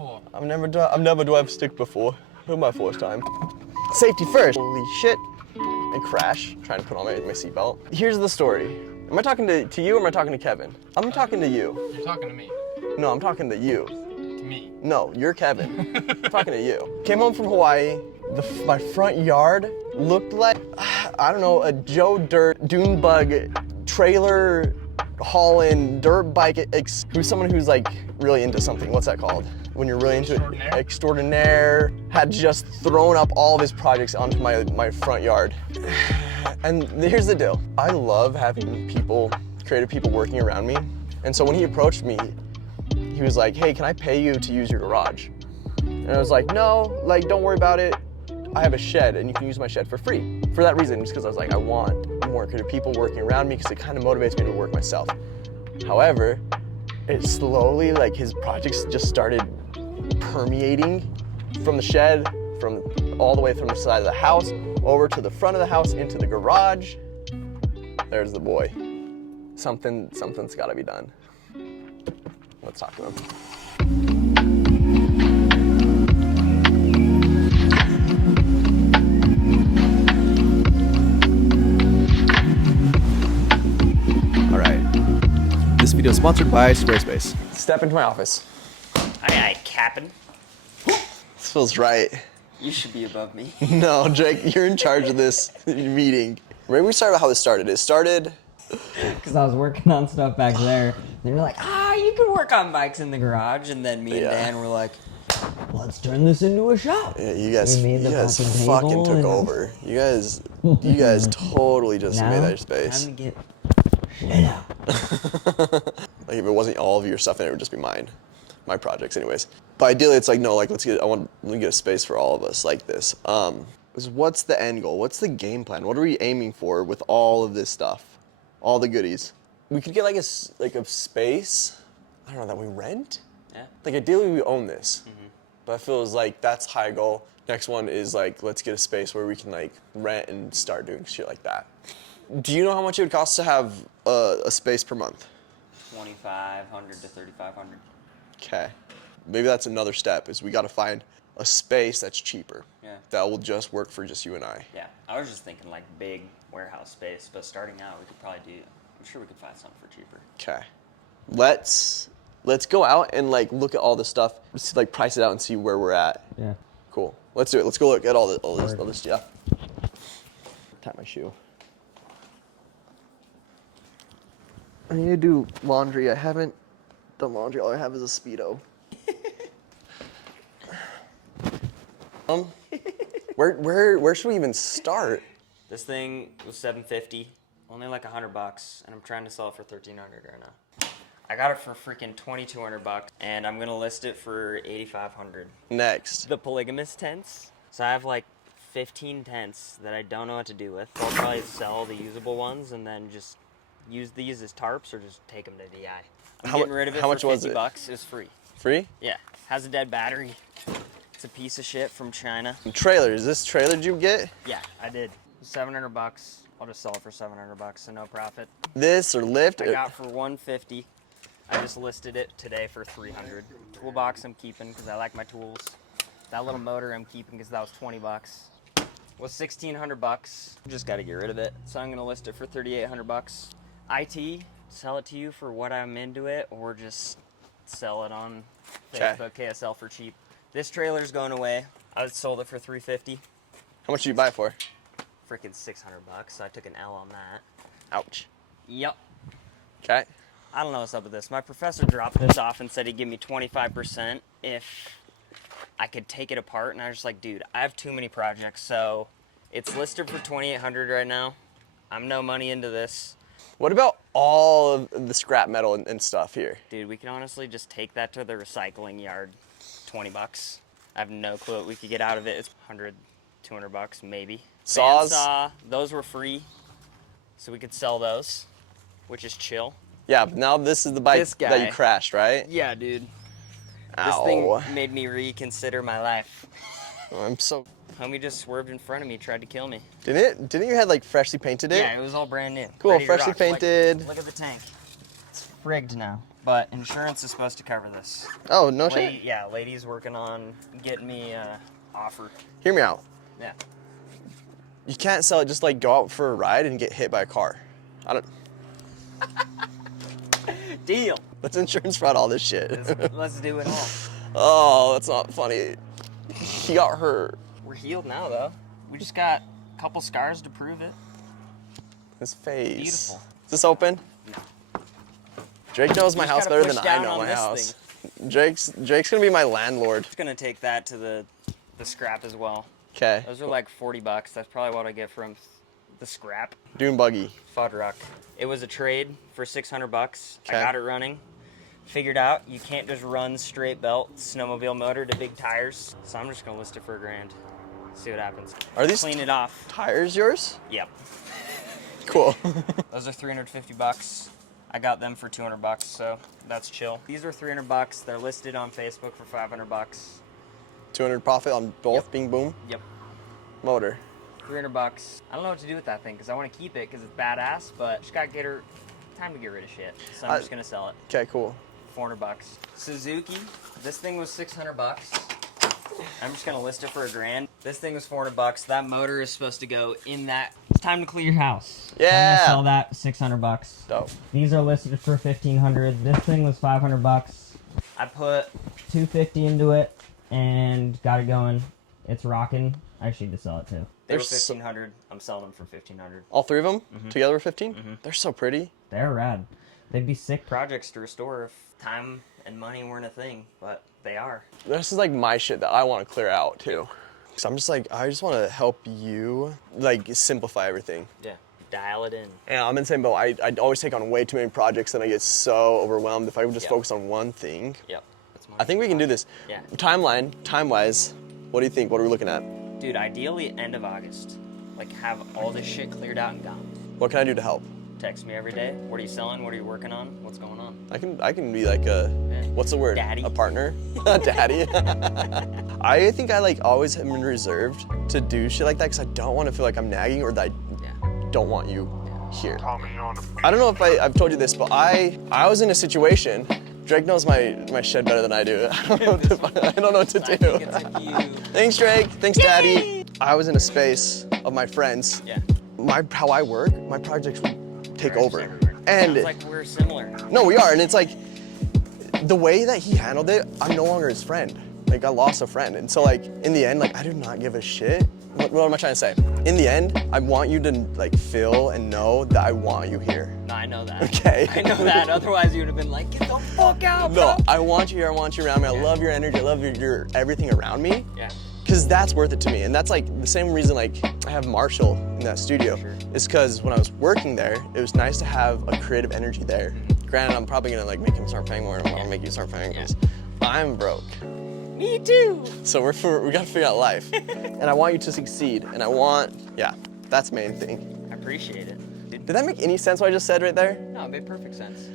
before. I've never drive stick before. This is my first time. Safety first. Holy shit. I crash, trying to put on my seatbelt. Here's the story. Am I talking to you or am I talking to Kevin? I'm talking to you. You're talking to me. No, I'm talking to you. To me. No, you're Kevin. I'm talking to you. Came home from Hawaii. My front yard looked like, I don't know, a Joe Dirt dune bug trailer hauling dirt bike. Who's someone who's like really into something. What's that called? When you're really into it. Extraordinaire. Had just thrown up all of his projects onto my front yard. And here's the deal. I love having people, creative people working around me. And so when he approached me, he was like, hey, can I pay you to use your garage? And I was like, no, like, don't worry about it. I have a shed and you can use my shed for free. For that reason, just because I was like, I want more creative people working around me because it kind of motivates me to work myself. However, it slowly, like his projects just started permeating from the shed, from all the way from the side of the house, over to the front of the house, into the garage. There's the boy. Something's gotta be done. Let's talk to him. All right. This video is sponsored by Squarespace. Step into my office. Aye, Captain. This feels right. You should be above me. No, Jake, you're in charge of this meeting. Maybe we start about how this started. It started... Because I was working on stuff back there. They were like, you can work on bikes in the garage. And then me and Dan were like, let's turn this into a shop. Yeah, you guys fucking took over. You guys totally just made that space. Time to get shit out. Like if it wasn't all of your stuff, then it would just be mine. My projects anyways. But ideally it's like, no, like let me get a space for all of us like this. What's the end goal? What's the game plan? What are we aiming for with all of this stuff? All the goodies. We could get like a space, I don't know, that we rent? Yeah. Like ideally we own this. Mm-hmm. But I feel like that's high goal. Next one is like, let's get a space where we can like rent and start doing shit like that. Do you know how much it would cost to have a space per month? $2,500 to $3,500. Okay. Maybe that's another step, is we gotta find a space that's cheaper. Yeah. That will just work for just you and I. Yeah. I was just thinking like big warehouse space, but starting out we could probably I'm sure we could find something for cheaper. Okay. Let's go out and like look at all this stuff, just like price it out and see where we're at. Yeah. Cool. Let's do it. Let's go look at all this stuff. Tie my shoe. I need to do laundry. I haven't done laundry. All I have is a Speedo. Where should we even start? This thing was $750, only like $100, and I'm trying to sell it for $1,300 right now. I got it for freaking $2,200, and I'm gonna list it for $8,500. Next. The polygamous tents. So I have like 15 tents that I don't know what to do with. I'll probably sell the usable ones and then just use these as tarps or just take them to DI. I'm getting rid of it for $50. It was free. Free? Yeah. Has a dead battery. It's a piece of shit from China. Trailer. Is this trailer did you get? Yeah, I did. $700. I'll just sell it for $700, so no profit. This or lift? I got for $150. I just listed it today for $300. Toolbox I'm keeping because I like my tools. That little motor I'm keeping because that was $20. Was $1,600. Just got to get rid of it. So I'm gonna list it for $3,800. IT, sell it to you for what I'm into it, or just sell it on Facebook, KSL for cheap. This trailer's going away. I sold it for $350. How much did you buy it for? Freaking $600. So I took an L on that. Ouch. Yep. Okay. I don't know what's up with this. My professor dropped this off and said he'd give me 25% if I could take it apart. And I was just like, dude, I have too many projects. So it's listed for $2,800 right now. I'm no money into this. What about all of the scrap metal and stuff here? Dude, we can honestly just take that to the recycling yard. $20. I have no clue what we could get out of it. It's $100, $200 maybe. Saws? Bandsaw, those were free. So we could sell those, which is chill. Yeah, but now this is the bike that you crashed, right? Yeah, dude. Ow. This thing made me reconsider my life. I'm so... Homie just swerved in front of me, tried to kill me. Didn't you have like freshly painted it? Yeah, it was all brand new. Cool, freshly painted. Look at the tank. It's frigged now. but insurance is supposed to cover this. Oh, no shit. Yeah, lady's working on getting me offer. Hear me out. Yeah. You can't sell it, just like go out for a ride and get hit by a car. I don't. Deal. Let's insurance fraud all this shit. Let's do it all. Oh, that's not funny. He got hurt. We're healed now, though. We just got a couple scars to prove it. His face. Beautiful. Is this open? No. Drake knows my You just house gotta better push than I down know on my this house. Drake's gonna be my landlord. Just gonna take that to the scrap as well. Okay. Those are like 40 bucks. That's probably what I get from the scrap. Dune buggy. Fuddruck. It was a trade for 600 bucks. I Okay. got it running. Figured out you can't just run straight belt snowmobile motor to big tires. So I'm just gonna list it for $1,000. See what happens. Are these Clean it off. tires yours? Yep. Cool. Those are 350 bucks. I got them for 200 bucks, so that's chill. These are 300 bucks. They're listed on Facebook for 500 bucks. 200 profit on both. Yep. Bing boom. Yep. Motor. 300 bucks. I don't know what to do with that thing because I want to keep it because it's badass, but just gotta get her time to get rid of shit. So I'm just gonna sell it. Okay, cool. 400 bucks. Suzuki. This thing was 600 bucks. I'm just gonna list it for $1,000. This thing was 400 bucks. That motor is supposed to go in that. It's time to clear your house. Yeah. I'm gonna sell that 600 bucks. Dope. These are listed for 1,500. This thing was 500 bucks. I put 250 into it and got it going. It's rocking. I actually need to sell it too. They were They're so- 1,500. I'm selling them for 1,500. All three of them together were 15? Mhm. They're so pretty. They're rad. They'd be sick projects to restore if time and money weren't a thing, but they are. This is like my shit that I want to clear out too. Cause I'm just like, I just want to help you like simplify everything. Yeah. Dial it in. Yeah, I'm in the same boat. I always take on way too many projects and I get so overwhelmed if I would just Yep. focus on one thing. Yep. That's my I think we can do this. Yeah. Time-wise, what do you think? What are we looking at? Dude, ideally end of August. Like have all this shit cleared out and gone. What can I do to help? Text me every day. What are you selling? What are you working on? What's going on? I can be like a, Yeah. what's the word? Daddy. A partner? Daddy. I think I like always have been reserved to do shit like that because I don't want to feel like I'm nagging or that I Yeah. don't want you here. I don't know if I've told you this, but I was in a situation. Drake knows my shed better than I do. I don't know what to I do. think it's a few. Thanks, Drake. Thanks, Daddy. I was in a space of my friends. Yeah. How I work, my projects would take They're over. just everywhere. And Sounds like we're similar. no, we are, and it's like the way that he handled it. I'm no longer his friend. Like I lost a friend, and so like in the end, like I do not give a shit. What am I trying to say? In the end, I want you to like feel and know that I want you here. No, I know that. Okay. I know that. Otherwise, you would have been like, get the fuck out, No, bro. I want you here. I want you around me. I love your energy. I love your everything around me. Yeah. Because that's worth it to me. And that's like the same reason like I have Marshall in that studio. Sure. Is because when I was working there, it was nice to have a creative energy there. Granted, I'm probably gonna like make him start paying more and I'm gonna make you start paying because I'm broke. Me too. So we gotta figure out life. And I want you to succeed. And I want, yeah, that's the main thing. I appreciate it. Did that make any sense what I just said right there? No, it made perfect sense.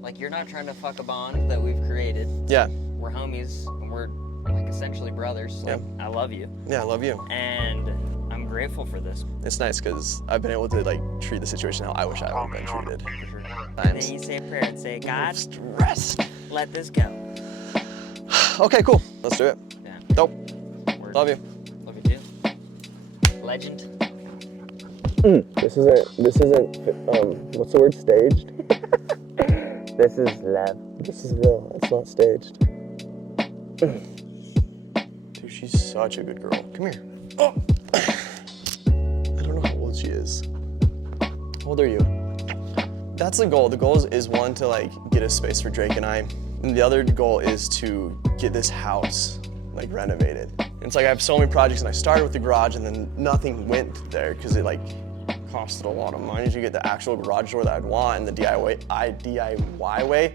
Like, you're not trying to fuck a bond that we've created. Yeah, We're homies, and we're, like, essentially brothers. Like, I love you. yeah, I love you. And I'm grateful for this. It's nice because I've been able to like treat the situation how I wish I would have been treated. For sure. And Times. then you say a prayer and say, God, Stress. let this go. Okay, cool. Let's do it. Yeah. Dope. Word. Love you. Love you too. Legend. This isn't what's the word, staged? This is love. This is real. It's not staged. Dude, she's such a good girl. Come here. Oh. I don't know how old she is. How old are you? That's the goal. The goal is one to like get a space for Drake and I. And the other goal is to get this house like renovated. And it's like I have so many projects and I started with the garage and then nothing went there because it like costed a lot of money to get the actual garage door that I'd want and the DIY way.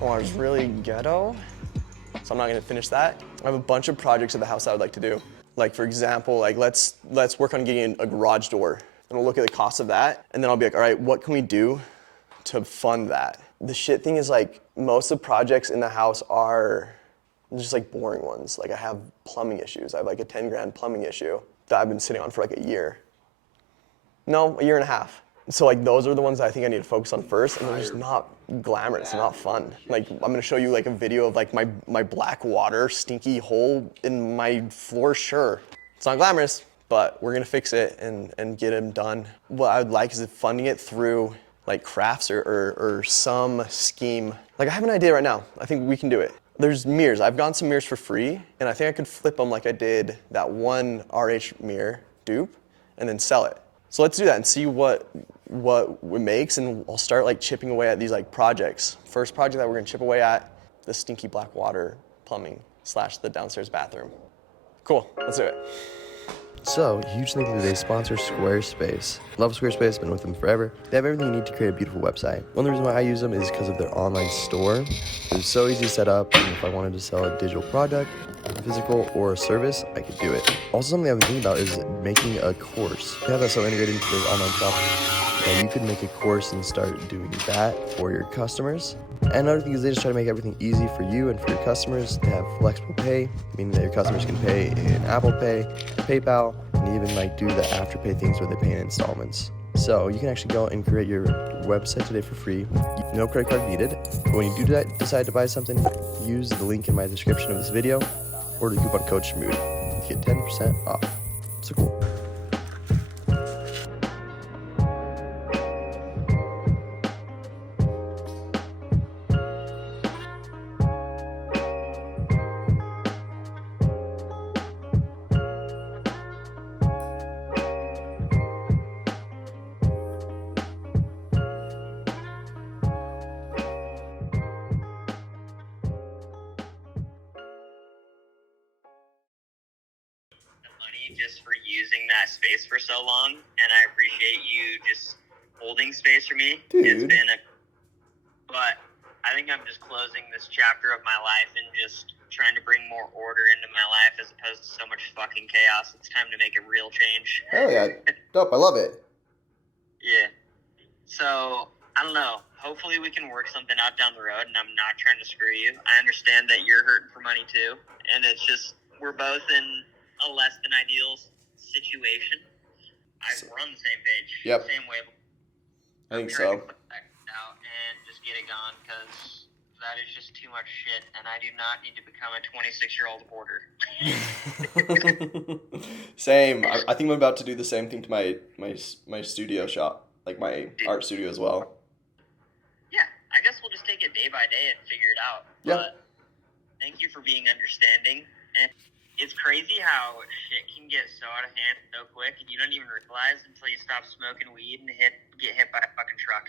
Oh, I was really ghetto. So I'm not gonna finish that. I have a bunch of projects at the house I would like to do. Like for example, like let's work on getting a garage door and we'll look at the cost of that. And then I'll be like, all right, what can we do to fund that? The shit thing is like most of the projects in the house are just like boring ones. Like I have plumbing issues. I have like a 10 grand plumbing issue that I've been sitting on for like a year. No, a year and a half. So like those are the ones that I think I need to focus on first, and they're just not glamorous, and not fun. Like I'm gonna show you like a video of like my black water stinky hole in my floor. Sure, it's not glamorous, but we're gonna fix it and get them done. What I would like is funding it through like crafts or some scheme. Like I have an idea right now. I think we can do it. There's mirrors. I've gotten some mirrors for free, and I think I could flip them like I did that one RH mirror dupe, and then sell it. So let's do that and see what it makes, and I'll start like chipping away at these like projects. First project that we're gonna chip away at, the stinky black water plumbing / the downstairs bathroom. Cool, let's do it. So, huge thank you to today's sponsor, Squarespace. Love Squarespace, been with them forever. They have everything you need to create a beautiful website. One of the reasons why I use them is because of their online store. It's so easy to set up, and if I wanted to sell a digital product, a physical, or a service, I could do it. Also, something I've been thinking about is making a course. They have that so integrated into their online shop that you could make a course and start doing that for your customers. And another thing is they just try to make everything easy for you and for your customers to have flexible pay, meaning that your customers can pay in Apple Pay, PayPal, and even like do the Afterpay things where they pay in installments. So you can actually go and create your website today for free. No credit card needed. But when you do decide to buy something, use the link in my description of this video or the coupon code SHMOOD to get 10% off. So cool. Just for using that space for so long, and I appreciate you just holding space for me. Dude. But I think I'm just closing this chapter of my life and just trying to bring more order into my life as opposed to so much fucking chaos. It's time to make a real change. Hell yeah, dope, I love it. Yeah. So, I don't know. Hopefully we can work something out down the road, and I'm not trying to screw you. I understand that you're hurting for money too, and it's just, we're both in a less than ideal situation. We're on the same page. Yep. Same wave. I think trying so. to put that out and just get it gone, because that is just too much shit, and I do not need to become a 26-year-old hoarder. Same. I think I'm about to do the same thing to my studio shop, like my art studio as well. Yeah, I guess we'll just take it day by day and figure it out. Yeah. But thank you for being understanding. And it's crazy how shit can get so out of hand so quick, and you don't even realize until you stop smoking weed and get hit by a fucking truck.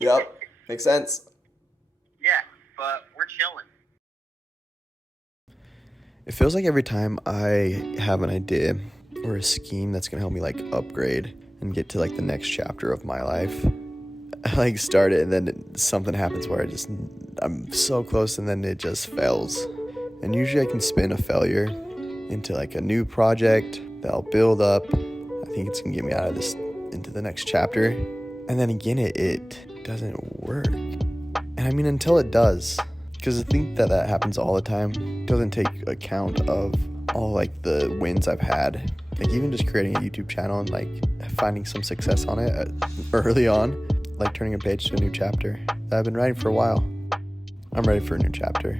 Yep, makes sense. Yeah, but we're chilling. It feels like every time I have an idea or a scheme that's gonna help me like upgrade and get to like the next chapter of my life, I like start it and then something happens where I'm so close and then it just fails. And usually I can spin a failure into like a new project that'll build up. I think it's gonna get me out of this into the next chapter. And then again, it doesn't work. And I mean, until it does, because I think that happens all the time. It doesn't take account of all like the wins I've had. Like even just creating a YouTube channel and like finding some success on it early on, like turning a page to a new chapter that I've been writing for a while. I'm ready for a new chapter.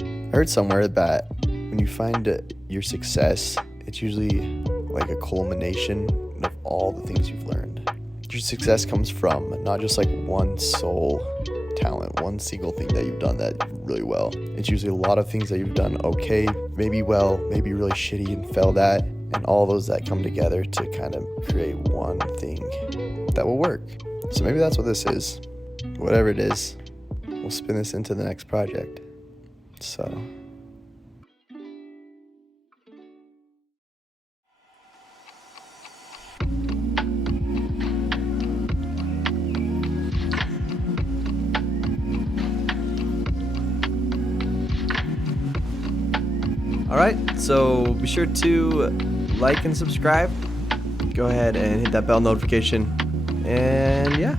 I heard somewhere that when you find your success, it's usually like a culmination of all the things you've learned. Your success comes from not just like one sole talent, one single thing that you've done that really well. It's usually a lot of things that you've done okay, maybe well, maybe really shitty and failed at, and all those that come together to kind of create one thing that will work. So maybe that's what this is. Whatever it is, we'll spin this into the next project. So... Alright, so be sure to like and subscribe. Go ahead and hit that bell notification. And yeah.